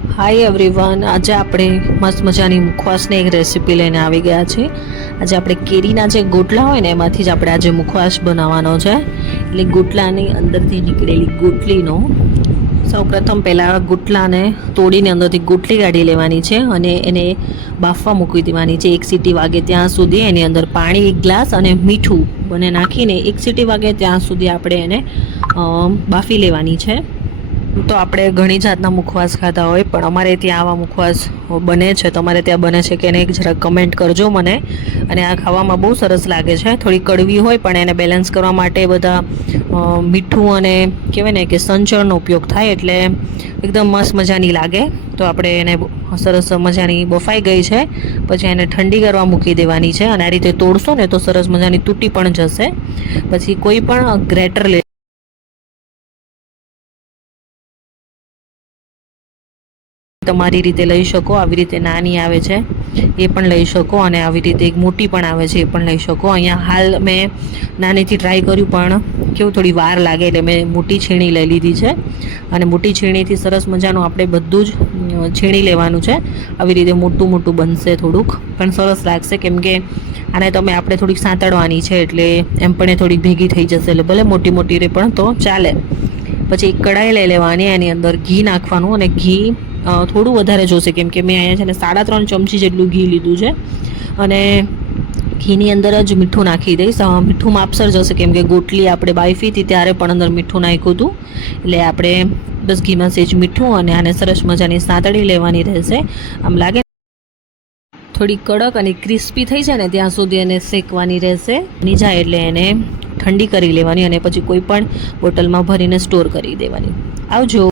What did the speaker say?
Hi everyone, આજે આપણે મસ્ત મજાની મુખવાસની એક રેસીપી લઈને આવી ગયા છે। આજે આપણે કેરીના જે ગોટલા હોય ને એમાંથી જ આપણે આજે મુખવાસ બનાવવાનો છે। એટલે ગોટલાની અંદરથી નીકળેલી ગોટલીનો સૌપ્રથમ પહેલાં ગોટલાને તોડીને અંદરથી ગોટલી કાઢી લેવાની છે અને એને બાફવા મૂકી દેવાની છે। એક સીટી વાગે ત્યાં સુધી એની અંદર પાણી 1 ગ્લાસ અને મીઠું બંને નાખીને 1 સીટી વાગે ત્યાં સુધી આપણે એને બાફી લેવાની છે। તો આપણે ઘણી જાતના મુખવાસ ખાતા હોય, પણ અમારે ત્યાં આવા મુખવાસ બને છે। તમારે ત્યાં બને છે કે નહીં જરાક કમેન્ટ કરજો મને। અને આ ખાવામાં બહુ સરસ લાગે છે। થોડી કડવી હોય પણ એને બેલેન્સ કરવા માટે બધા મીઠું અને કહેવાય ને કે સંચળનો ઉપયોગ થાય, એટલે એકદમ મસ્ત મજાની લાગે। તો આપણે એને સરસ મજાની બફાઈ ગઈ છે, પછી એને ઠંડી કરવા મૂકી દેવાની છે। અને આ રીતે તોડશો ને તો સરસ મજાની તૂટી પણ જશે। પછી કોઈ પણ ગ્રેટર તમારી રીતે લઈ શકો। આવી રીતે નાની આવે છે એ પણ લઈ શકો, અને આવી રીતે એક મોટી પણ આવે છે એ પણ લઈ શકો। અહીંયા હાલ મેં નાનીથી ટ્રાય કર્યું પણ કેવું થોડી વાર લાગે, એટલે મેં મોટી છીણી લઈ લીધી છે। અને મોટી છીણીથી સરસ મજાનું આપણે બધું જ છીણી લેવાનું છે। આવી રીતે મોટું મોટું બનશે, થોડુંક પણ સરસ લાગશે, કેમ કે આને તમે આપણે થોડીક સાંતળવાની છે એટલે એમ પણ એ થોડીક ભેગી થઈ જશે, એટલે ભલે મોટી મોટી રે પણ તો ચાલે। પછી એક કઢાઈ લઈ લેવાની, એની અંદર ઘી નાખવાનું, અને ઘી થોડું વધારે જોશે, કેમ કે મેં અહીંયા છે ને 3.5 ચમચી જેટલું ઘી લીધું છે। અને ઘીની અંદર જ મીઠું નાખી દઈશ। મીઠું માપસર જશે, કેમ કે ગોટલી આપણે બાફી હતી ત્યારે પણ અંદર મીઠું નાખ્યું હતું, એટલે આપણે બસ ઘીમાં સેજ મીઠું અને આને સરસ મજાની સાંતળી લેવાની રહેશે। આમ લાગે થોડી કડક અને ક્રિસ્પી થઈ જાય ને ત્યાં સુધી એને શેકવાની રહેશે। બની જાય એટલે એને ઠંડી કરી લેવાની અને પછી કોઈ પણ બોટલમાં ભરીને સ્ટોર કરી દેવાની। આવજો।